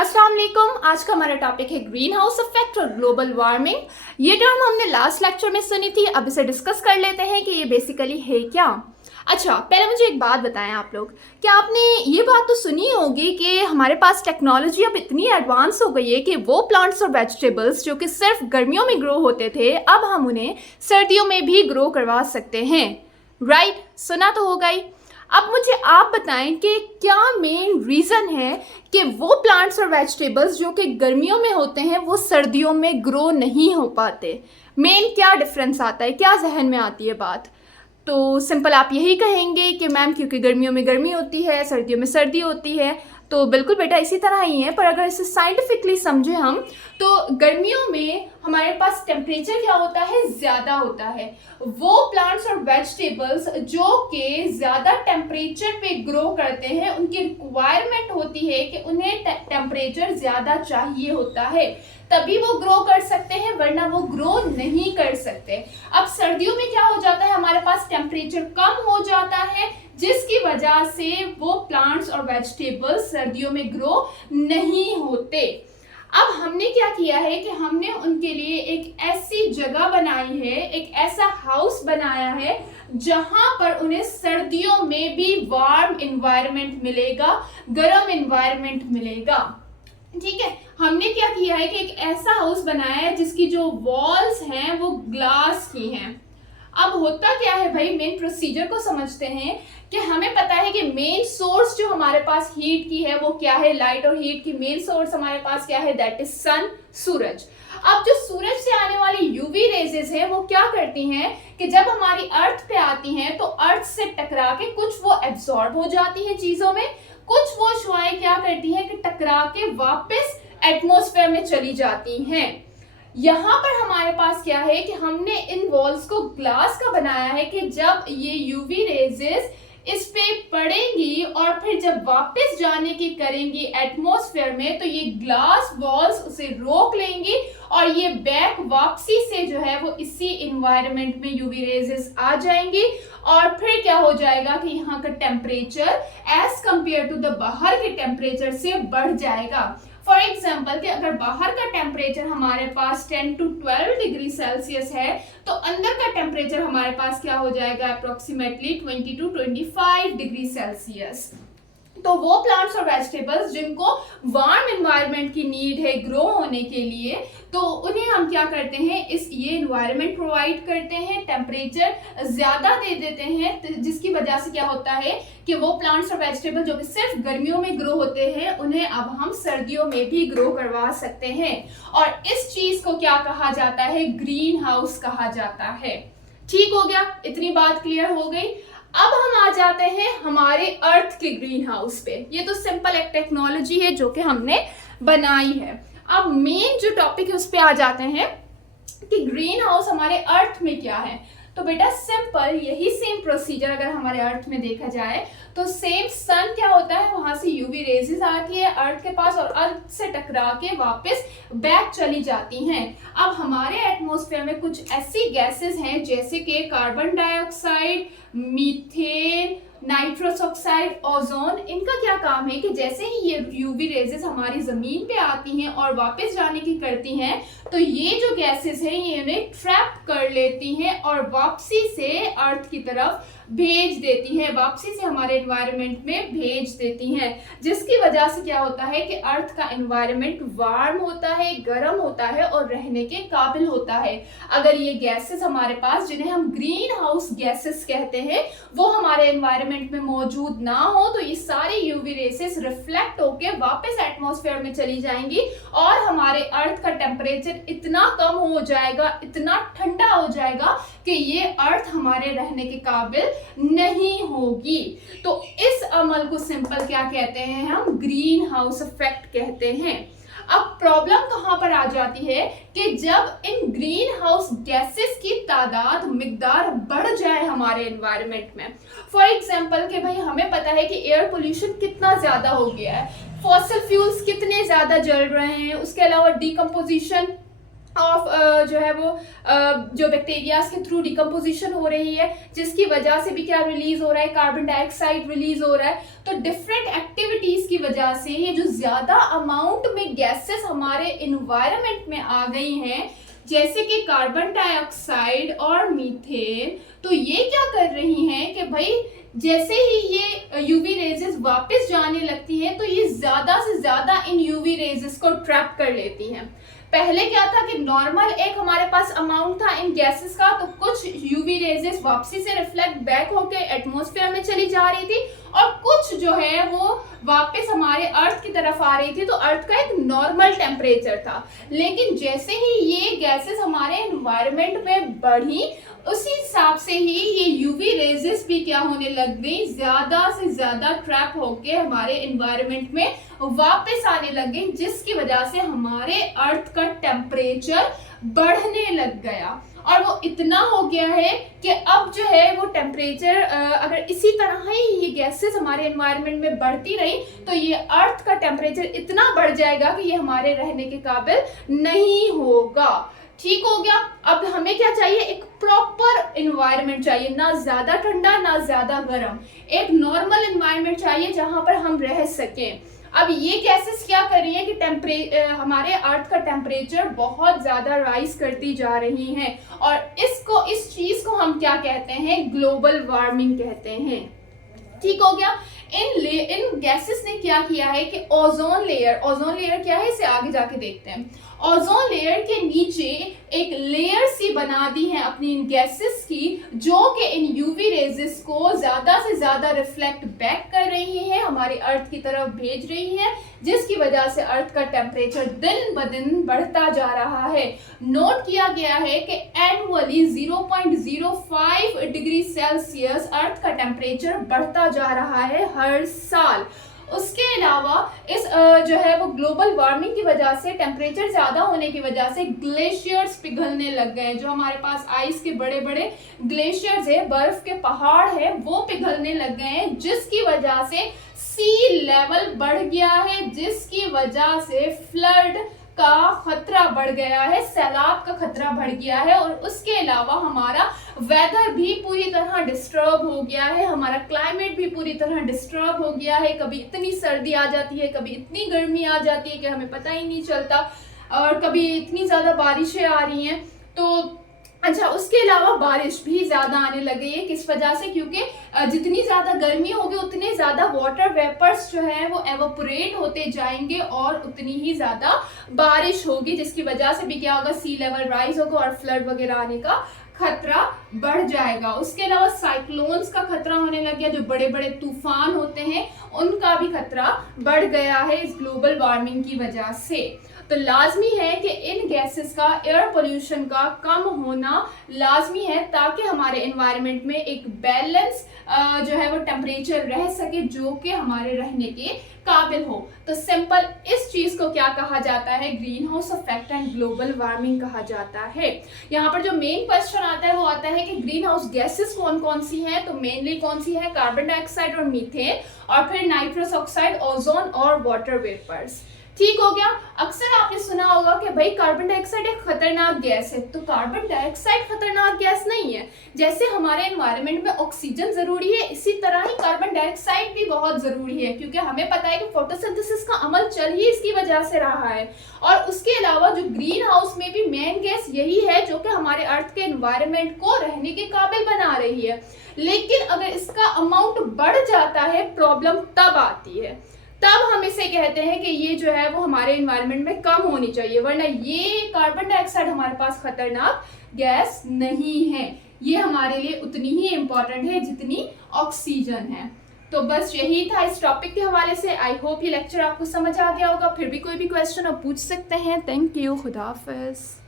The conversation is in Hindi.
अस्सलाम वालेकुम। आज का हमारा टॉपिक है ग्रीन हाउस इफेक्ट और ग्लोबल वार्मिंग। ये टर्म हमने लास्ट लेक्चर में सुनी थी, अब इसे डिस्कस कर लेते हैं कि ये बेसिकली है क्या। अच्छा, पहले मुझे एक बात बताएं आप लोग, क्या आपने ये बात तो सुनी होगी कि हमारे पास टेक्नोलॉजी अब इतनी एडवांस हो गई है कि वो प्लांट्स और वेजिटेबल्स जो कि सिर्फ गर्मियों में ग्रो होते थे, अब हम उन्हें सर्दियों में भी ग्रो करवा सकते हैं। राइट, सुना तो होगा ही। अब मुझे आप बताएं कि क्या मेन रीज़न है कि वो प्लांट्स और वेजिटेबल्स जो कि गर्मियों में होते हैं वो सर्दियों में ग्रो नहीं हो पाते। मेन क्या डिफरेंस आता है, क्या जहन में आती है बात? तो सिंपल आप यही कहेंगे कि मैम क्योंकि गर्मियों में गर्मी होती है, सर्दियों में सर्दी होती है। तो बिल्कुल बेटा इसी तरह ही है, पर अगर इसे साइंटिफिकली समझे हम तो गर्मियों में हमारे पास टेम्परेचर क्या होता है, ज़्यादा होता है। वो प्लांट्स और वेजिटेबल्स जो कि ज़्यादा टेम्परेचर पे ग्रो करते हैं उनकी रिक्वायरमेंट होती है कि उन्हें टेम्परेचर ज़्यादा चाहिए होता है, तभी वो ग्रो कर सकते हैं, वरना वो ग्रो नहीं कर सकते। अब सर्दियों में क्या हो जाता है, हमारे पास टेम्परेचर कम हो जाता है, जिसकी वजह से वो प्लांट्स और वेजिटेबल्स सर्दियों में ग्रो नहीं होते। अब हमने क्या किया है कि हमने उनके लिए एक ऐसी जगह बनाई है, एक ऐसा हाउस बनाया है जहां पर उन्हें सर्दियों में भी वार्म एनवायरनमेंट मिलेगा, गर्म एनवायरनमेंट मिलेगा। ठीक है, हमने क्या किया है कि एक ऐसा हाउस बनाया है जिसकी जो वॉल्स हैं वो ग्लास की हैं। अब होता क्या है भाई, मेन प्रोसीजर को समझते हैं कि हमें पता है कि मेन सोर्स जो हमारे पास हीट की है वो क्या है, लाइट और हीट की मेन सोर्स हमारे पास क्या है, दैट इज सन, सूरज। अब जो सूरज से आने वाली यूवी रेजेस है वो क्या करती हैं कि जब हमारी अर्थ पे आती हैं तो अर्थ से टकरा के कुछ वो एब्जॉर्ब हो जाती हैं चीजों में, कुछ वो शुआएं क्या करती हैं कि टकरा के वापस एटमॉस्फेयर में चली जाती हैं। यहाँ पर हमारे पास क्या है कि हमने इन वॉल्स को ग्लास का बनाया है कि जब ये यूवी रेजेस इस पे पड़ेंगी और फिर जब वापस जाने की करेंगी एटमॉस्फेयर में तो ये ग्लास वॉल्स उसे रोक लेंगी और ये बैक वापसी से जो है वो इसी इन्वायरमेंट में यूवी रेजेस आ जाएंगी और फिर क्या हो जाएगा कि यहाँ का temperature as compare to the बाहर के टेम्परेचर से बढ़ जाएगा। फॉर एग्जाम्पल कि अगर बाहर का टेम्परेचर हमारे पास 10 to 12 डिग्री सेल्सियस है तो अंदर का टेम्परेचर हमारे पास क्या हो जाएगा, अप्रोक्सीमेटली 20 to 25 डिग्री सेल्सियस। तो वो प्लांट्स और वेजिटेबल्स जिनको वार्म एनवायरनमेंट की नीड है ग्रो होने के लिए, तो उन्हें हम क्या करते हैं, ये एनवायरनमेंट प्रोवाइड करते हैं, टेम्परेचर ज़्यादा दे देते हैं, जिसकी वजह से क्या होता है कि वो प्लांट्स और वेजिटेबल जो कि सिर्फ गर्मियों में ग्रो होते हैं उन्हें अब हम सर्दियों में भी ग्रो करवा सकते हैं। और इस चीज़ को क्या कहा जाता है, ग्रीन हाउस कहा जाता है। ठीक हो गया, इतनी बात क्लियर हो गई। अब हम आ जाते हैं हमारे अर्थ के ग्रीन हाउस पे। ये तो सिंपल एक टेक्नोलॉजी है जो कि हमने बनाई है। अब मेन जो टॉपिक है उस पे आ जाते हैं कि ग्रीन हाउस हमारे अर्थ में क्या है। तो बेटा सिंपल यही सेम प्रोसीजर अगर हमारे अर्थ में देखा जाए तो सेम सन क्या होता है, वहां से यूवी रेजेस आती है अर्थ के पास और अर्थ से टकरा के वापस बैक चली जाती हैं। अब हमारे एटमॉस्फेयर में कुछ ऐसी गैसेस हैं जैसे कि carbon dioxide, methane, nitrous oxide, ozone. इनका क्या काम है कि जैसे ही ये यूवी रेजेस हमारी जमीन पे आती हैं और वापस जाने की करती हैं तो ये जो गैसेस हैं ये इन्हें ट्रैप कर लेती हैं और वापसी से अर्थ की तरफ भेज देती है, वापसी से हमारे एनवायरनमेंट में भेज देती हैं, जिसकी वजह से क्या होता है कि अर्थ का एनवायरनमेंट वार्म होता है, गर्म होता है और रहने के काबिल होता है। अगर ये गैसेस हमारे पास, जिन्हें हम ग्रीन हाउस गैसेस कहते हैं, वो हमारे एनवायरनमेंट में मौजूद ना हो तो ये सारी यूवी रेसेस रिफ्लेक्ट होकर वापस एटमॉस्फेयर में चली जाएंगी और हमारे अर्थ का टेम्परेचर इतना कम हो जाएगा, इतना ठंडा हो जाएगा कि ये अर्थ हमारे रहने के काबिल नहीं होगी। तो इस अमल को सिंपल क्या कहते हैं, हम ग्रीन हाउस इफेक्ट कहते हैं। अब प्रॉब्लम कहां पर आ जाती है कि जब इन ग्रीन हाउस गैसेस की तादाद, मिकदार बढ़ जाए हमारे एनवायरनमेंट में। फॉर एग्जांपल कि भाई हमें पता है कि एयर पोल्यूशन कितना ज्यादा हो गया है, फॉसिल फ्यूल्स कितने ज्यादा जल रहे हैं, उसके अलावा डिकम्पोजिशन ऑफ जो है वो जो बैक्टीरियाज के थ्रू डिकम्पोजिशन हो रही है, जिसकी वजह से भी क्या रिलीज हो रहा है, कार्बन डाइऑक्साइड रिलीज हो रहा है। तो डिफरेंट एक्टिविटीज की वजह से ये जो ज्यादा अमाउंट में गैसेस हमारे इन्वायरमेंट में आ गई हैं, जैसे कि कार्बन डाइऑक्साइड और मीथेन, तो ये क्या कर रही हैं कि भाई जैसे ही ये यूवी रेजेस वापस जाने लगती हैं तो ये ज्यादा से ज्यादा इन यूवी रेजेस को ट्रैप कर लेती हैं। पहले क्या था कि नॉर्मल एक हमारे पास अमाउंट था इन गैसेस का, तो कुछ यूवी रेजेस वापसी से रिफ्लेक्ट बैक होकर एटमॉस्फेयर में चली जा रही थी और कुछ जो है वो वापस हमारे अर्थ की तरफ आ रही थी। तो अर्थ का एक नॉर्मल टेम्परेचर था। लेकिन जैसे ही ये गैसेस हमारे एनवायरनमेंट में बढ़ी, उसी हिसाब से ही ये यूवी रेजेस भी क्या होने लग गई, ज्यादा से ज्यादा ट्रैप होके हमारे एनवायरनमेंट में वापस आने लग गई, जिसकी वजह से हमारे अर्थ का टेम्परेचर बढ़ने लग गया। और वो इतना हो गया है कि अब जो है वो टेम्परेचर अगर इसी तरह ही ये गैसेस हमारे एनवायरनमेंट में बढ़ती रही तो ये अर्थ का टेम्परेचर इतना बढ़ जाएगा कि ये हमारे रहने के काबिल नहीं होगा। ठीक हो गया। अब हमें क्या चाहिए, एक प्रॉपर एनवायरनमेंट चाहिए, ना ज्यादा ठंडा ना ज्यादा गर्म, एक नॉर्मल एनवायरनमेंट चाहिए जहां पर हम रह सकें। अब ये गैसेस क्या कर रही है कि हमारे अर्थ का टेम्परेचर बहुत ज्यादा राइज करती जा रही हैं और इस चीज को हम क्या कहते हैं, ग्लोबल वार्मिंग कहते हैं। ठीक हो गया। इन गैसेस ने क्या किया है कि ओजोन लेयर क्या है, इसे आगे जाके देखते हैं। ओजोन लेयर के नीचे एक लेयर सी बना दी है अपनी इन गैसेस की, जो कि इन यूवी रेजेस को ज्यादा से ज्यादा रिफ्लेक्ट बैक कर रही है, हमारी अर्थ की तरफ भेज रही है, जिसकी वजह से अर्थ का टेम्परेचर दिन ब दिन बढ़ता जा रहा है। नोट किया गया है कि एनुअली 0.05 डिग्री सेल्सियस अर्थ का टेम्परेचर बढ़ता जा रहा है हर साल। उसके अलावा इस जो है वो ग्लोबल वार्मिंग की वजह से, टेम्परेचर ज्यादा होने की वजह से ग्लेशियर्स पिघलने लग गए हैं। जो हमारे पास आइस के बड़े बड़े ग्लेशियर्स है, बर्फ के पहाड़ है, वो पिघलने लग गए हैं, जिसकी वजह से सी लेवल बढ़ गया है, जिसकी वजह से फ्लड का खतरा बढ़ गया है, सैलाब का खतरा बढ़ गया है। और उसके अलावा हमारा वेदर भी पूरी तरह डिस्टर्ब हो गया है, हमारा क्लाइमेट भी पूरी तरह डिस्टर्ब हो गया है। कभी इतनी सर्दी आ जाती है, कभी इतनी गर्मी आ जाती है कि हमें पता ही नहीं चलता, और कभी इतनी ज्यादा बारिशें आ रही हैं। तो अच्छा, उसके अलावा बारिश भी ज्यादा आने लगी है। किस वजह से? क्योंकि जितनी ज्यादा गर्मी होगी उतने ज्यादा वाटर वेपर्स जो है वो एवोपरेट होते जाएंगे और उतनी ही ज्यादा बारिश होगी, जिसकी वजह से भी क्या होगा, सी लेवल राइज होगा और फ्लड वगैरह आने का खतरा बढ़ जाएगा। उसके अलावा साइक्लोन्स का खतरा होने लग गया, जो बड़े बड़े तूफान होते हैं उनका भी खतरा बढ़ गया है इस ग्लोबल वार्मिंग की वजह से। तो लाजमी है कि इन गैसेस का, एयर पोल्यूशन का कम होना लाजमी है, ताकि हमारे एनवायरनमेंट में एक बैलेंस जो है वो टेम्परेचर रह सके, जो कि हमारे रहने के काबिल हो। तो सिंपल इस चीज को क्या कहा जाता है, green house effect and global warming कहा जाता है। यहाँ पर जो मेन क्वेश्चन आता है वो आता है कि ग्रीन हाउस गैसेस कौन कौन सी हैं। तो मेनली कौन सी है, कार्बन डाइऑक्साइड और मीथेन, और फिर नाइट्रस ऑक्साइड, ओजोन और वाटर वेपर्स। ठीक हो गया। अक्सर आपने सुना होगा कि भाई कार्बन डाइऑक्साइड एक खतरनाक गैस है। तो कार्बन डाइऑक्साइड खतरनाक गैस नहीं है। जैसे हमारे एनवायरनमेंट में ऑक्सीजन जरूरी है, इसी तरह ही कार्बन डाइऑक्साइड भी बहुत जरूरी है, क्योंकि हमें पता है कि फोटोसिंथेसिस का अमल चल ही इसकी वजह से रहा है। और उसके अलावा जो ग्रीन हाउस में भी मेन गैस यही है, जो कि हमारे अर्थ के एनवायरनमेंट को रहने के काबिल बना रही है। लेकिन अगर इसका अमाउंट बढ़ जाता है, प्रॉब्लम तब आती है, तब हम इसे कहते हैं कि ये जो है वो हमारे एनवायरनमेंट में कम होनी चाहिए, वरना ये कार्बन डाइऑक्साइड हमारे पास खतरनाक गैस नहीं है। ये हमारे लिए उतनी ही इम्पोर्टेंट है जितनी ऑक्सीजन है। तो बस यही था इस टॉपिक के हवाले से। आई होप ये लेक्चर आपको समझ आ गया होगा। फिर भी कोई भी क्वेश्चन आप पूछ सकते हैं। Thank you. खुदा हाफिज़।